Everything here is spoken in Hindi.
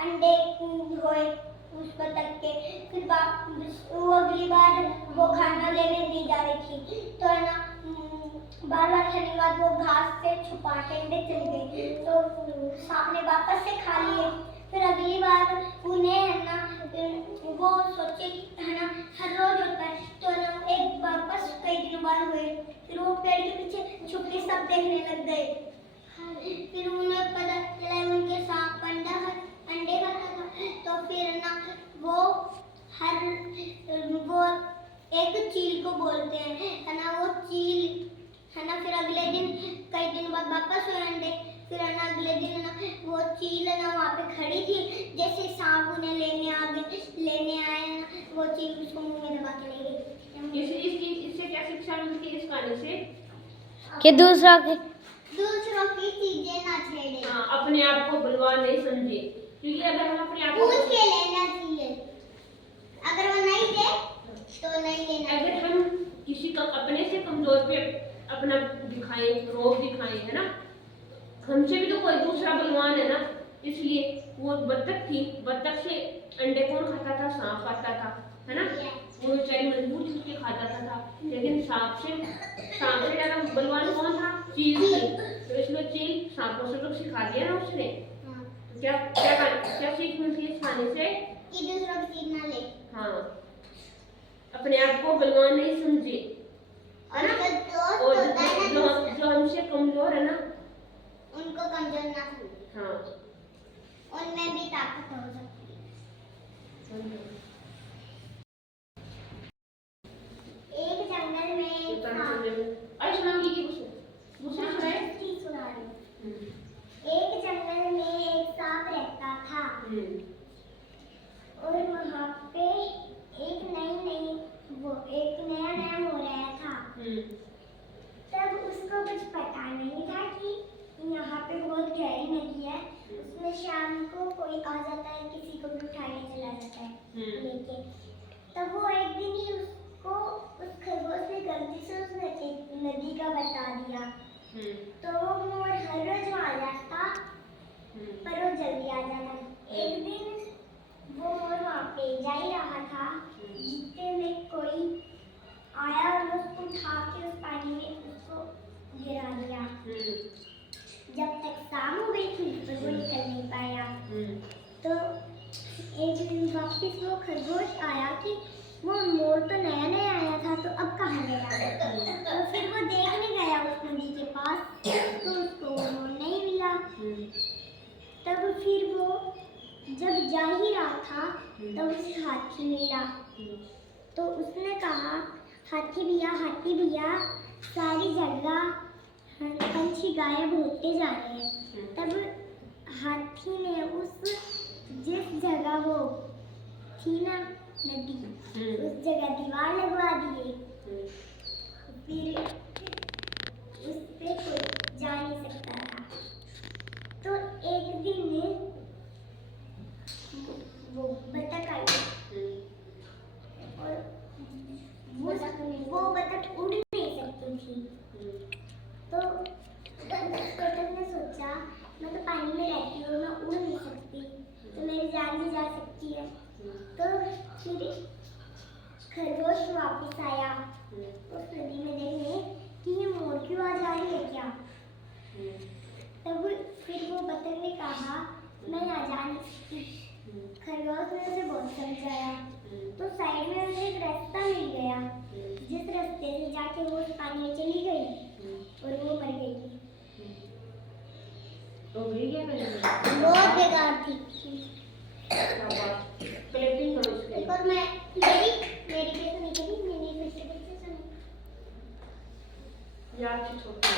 अंडे होए उस बतख के। फिर वो अगली बार वो खाना लेने नहीं जा रही थी, तो है ना बार बार खाने के बाद वो घास से छुपा के अंडे चल गए, तो सांप ने वापस से खा लिए। फिर अगली बार उन्हें है ना वो सोचे है ना हर रोज होता है, तो ना एक वापस कई दिनों बाद हुए। फिर वो पेड़ के पीछे छुप के सब देखने लग गए। फिर उन्हें पता चला उनके सांप अंडे खाता था, तो फिर ना वो एक चील को बोलते हैं है ना, वो चील है ना। फिर अगले दिन कई दिन बाद वापस हुए अंडे। फिर है ना अगले दिन ना वो चील है ना वहाँ पे खड़ी थी, जैसे सांप उन्हें लेने आए ना, वो चील उसको मुंह में दबा के ले गई। इससे क्या शिक्षा मिलती है इस कहानी से? कि दूसरों की चीजें ना छेड़े। हाँ, अपने आप को बलवान नहीं समझे, क्योंकि अगर हम अपने आप को पूछ के लेना चाहिए, अगर वो नहीं दे तो नहीं लेना। अगर हम किसी का अपने से कमजोर पे अपना दिखाएं, रोब दिखाएं, है ना, हमसे भी तो कोई दूसरा बलवान है ना। इसलिए वो बत्तख थी, बत्तख से अंडे कौन खाता था? सांप खाता था, है ना। वो बेचारी मजबूर थी, उसके खाता था, लेकिन सांप से ज्यादा बलवान कौन था? चील थी। तो इसलिए चील सांप को सबक सिखा दिया ना उसने। तो क्या सीख मिलती है इस कहानी से? कि दूसरों की चीज ना ले। हाँ, अपने आप को बलवान नहीं समझे, है ना। और जो हमसे कमजोर है ना, उनको कमजोर ना समझे। हाँ, उनमें भी ताकत हो सकती है। एक जंगल में एक जंगल में एक सांप रहता था, और वहाँ पे एक नया मोर आया था। तब उसको कुछ पता नहीं था कि यहाँ पे बहुत गहरी नदी है, उसमें शाम को कोई आ जाता है, किसी को भी उठाने चला जाता है लेके। तब वो एक दिन ही उसको उस खरगोश ने गलती से उस नदी का बता दिया, तो वो मोर हर रोज वहाँ जाता, पर वो जल्दी आ जाता। एक दिन वो मोर वहाँ पे जा ही रहा था, जितने में कोई आया और उसको उठा के उस पानी में उसको गिरा दिया। जब तक शाम हो गई थी तो वो निकल नहीं पाया। तो एक दिन वापस वो खरगोश आया कि वो मोर तो नया आया था, तो अब कहाँ गया? तो फिर वो देखने गया उस नदी के पास, तो उसको वो मोर नहीं मिला। तब फिर वो जब जा ही रहा था तब उसे हाथी मिला, तो उसने कहा, हाथी भैया सारी जगह पंछी गायब होते जा रहे हैं। तब हाथी ने जिस जगह वो थी ना नदी, उस जगह दीवार लगवा दिए, फिर उस पे कोई जा नहीं सकता था। तो एक दिन वो बतख आई, और वो बतख उड़ नहीं सकती थी। तो बतख ने सोचा, मैं तो पानी में रहती हूँ, मैं उड़ नहीं सकती, तो मेरी जान भी जा सकती है। तो फिर खरगोश वापस आया उस नदी में देखने कि ये मोर की आवाज आ रही है क्या। तब फिर वो बतख ने कहा, मैं यहाँ जा नहीं सकती। खरगोश ने उसे बहुत समझाया, तो साइड में उसे एक रास्ता मिल गया, जिस रास्ते से जाके वो उस पानी में चली गई और वो मर गई थी। बहुत बेकार थी। एक और मेरी कैसे निकली, मैंने फिर से सुनी। यार छोटा